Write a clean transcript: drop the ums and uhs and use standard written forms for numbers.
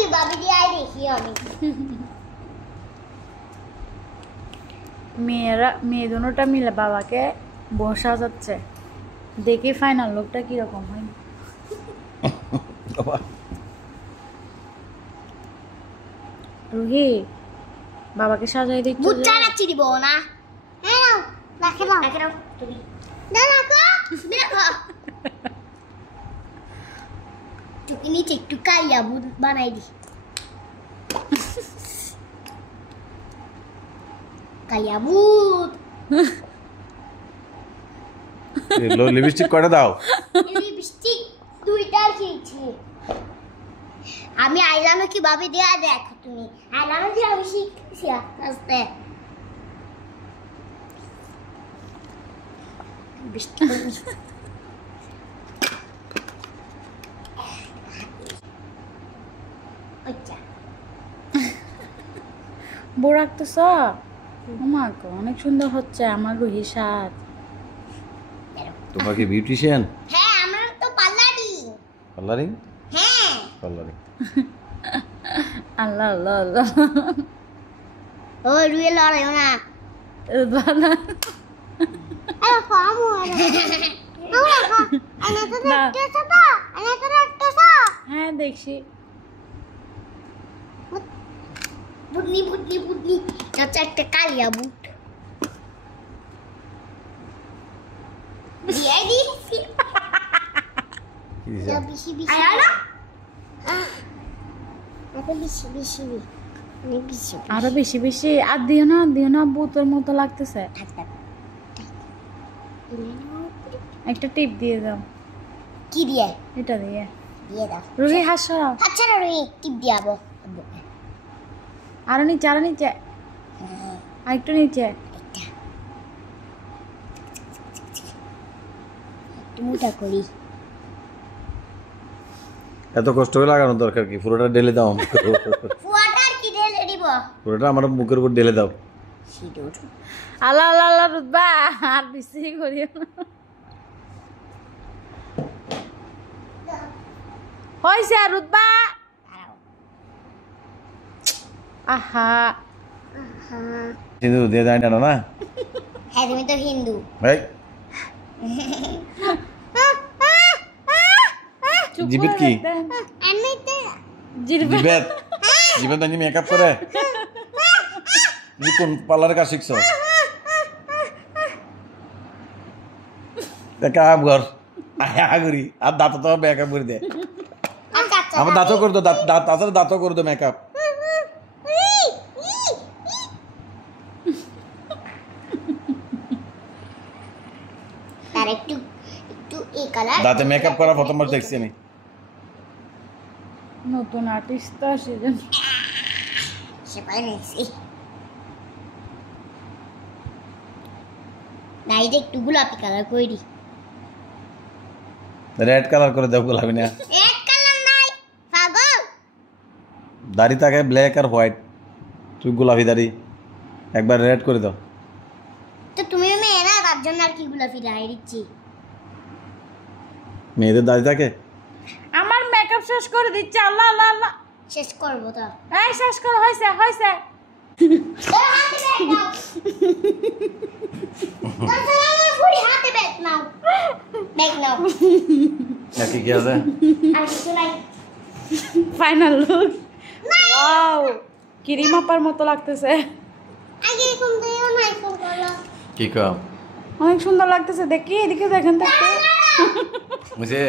কি ভাবি দিয়ে দেখি আমি মেয়ে দুটোটা মিলে বাবাকে বসা যাচ্ছে, দেখি ফাইনাল লুকটা কিরকম হয়। রুহি বাবাকে সাজাই দিচ্ছ? বুচ্চা নাচি দিব না। হ্যাঁ রাখে দাও রাখে দাও তুমি না রাখো দেখো তুই নিচে একটু কাইয়া বুদ বানাই দি কাইয়া বুদ লিপস্টিক কয়টা দাও? লিপস্টিক দুইটা খেয়েছি আমি। আইলানো কি ভাবে দেয়া দেখো তুমি, আইলানো দিয়ে আমি শিখছি আস্তে আচ্ছা বউ রাখতেছ? আমাকে অনেক সুন্দর হচ্ছে আমার রুহি সাজ। তোমার কি বিউটিশিয়ান? হ্যাঁ আমার তো পার্লারি। পার্লারিং? হ্যাঁ পার্লারিং। আল্লাহ আল্লাহ আল্লাহ। ও রুয়ে লড়াইও না বানা আরে ফামু আরে তো দেখতেছ তো আরে তো দেখতেছ। হ্যাঁ দেখছি। বুটনি বুটনি বুটনি চাচা একটা কালিয়া বুট দিয়ে দিছি কি দিছো? বেশি বেশি আয়ালা আরে বেশি বেশি বেশি আরো বেশি বেশি আর দিও না, বুতের মতো লাগতেছে। একটা টিপ দিয়ে দাও। কি দিয়ে? এটা দিয়ে দিয়ে দাও রুহি হাসো। আচ্ছা না রে টিপ দিয়াবো আরো নিচে আর একটু নিচে। মোটা করি এত কষ্ট করে লাগানোর দরকার কি? পুরোটা ঢেলে দাও। ফুয়াটার কি ঢেলে দিব? পুরোটা আমার মুখের উপর ঢেলে দাও। সিঁদুর আল্লাহ আল্লাহ আল্লাহ রুতবা আর বেশি করিও না। হইছে রুতবা। আহা কিন্তু দিয়ে যায় না না। হ্যাঁ তুমি তো হিন্দু। এই জিবিত কি? আমি তো জিবেত জিবেত আনি মেকআপ করে। তুমি কোন পার্লারে কাজ শিখছো? মেকআপ কর আগরি আর দাঁত তো মেকআপ করে দে। আমার দাঁতও করে দো, দাঁত তাছাড়া দাঁতও করে দো মেকআপ। তার একটু একটু এই কালার দাঁতে মেকআপ করা প্রথমবার দেখছি আমি। নতুন আর্টিস্ট তো সেজন্য সে পারে নিছি না, এটা একটু গোলাপি কালার করে দি। রেড কালার করে দাও, গোলাপি না। এক কালার নাই পাগল। দাড়ি থাকে ব্ল্যাক আর হোয়াইট, তুই গোলাপি দাড়ি একবার রেড করে দাও। তো তুমি মেয়ে না, তার জন্য আর কি গোলাপি লাগিয়ে দিচ্ছি। মেয়েদের দাড়ি থাকে। আমার মেকআপ শেষ করে দিচ্ছে। আল্লাহ আল্লাহ আল্লাহ শেষ করবো তো এই শেষ করে হইছে হইছে। হাতে ব্যাগ নাও ব্যাগ নাও কি কি আছে? আর কিছু নাই। ফাইনাল লুক ওয়াও ক্রিম আপার মতো লাগতেছে। আগে এখন দিও না, এখন করো। কি কাম? অনেক সুন্দর লাগতেছে। দেখি এদিকে দেখেন তো একটু। বুঝে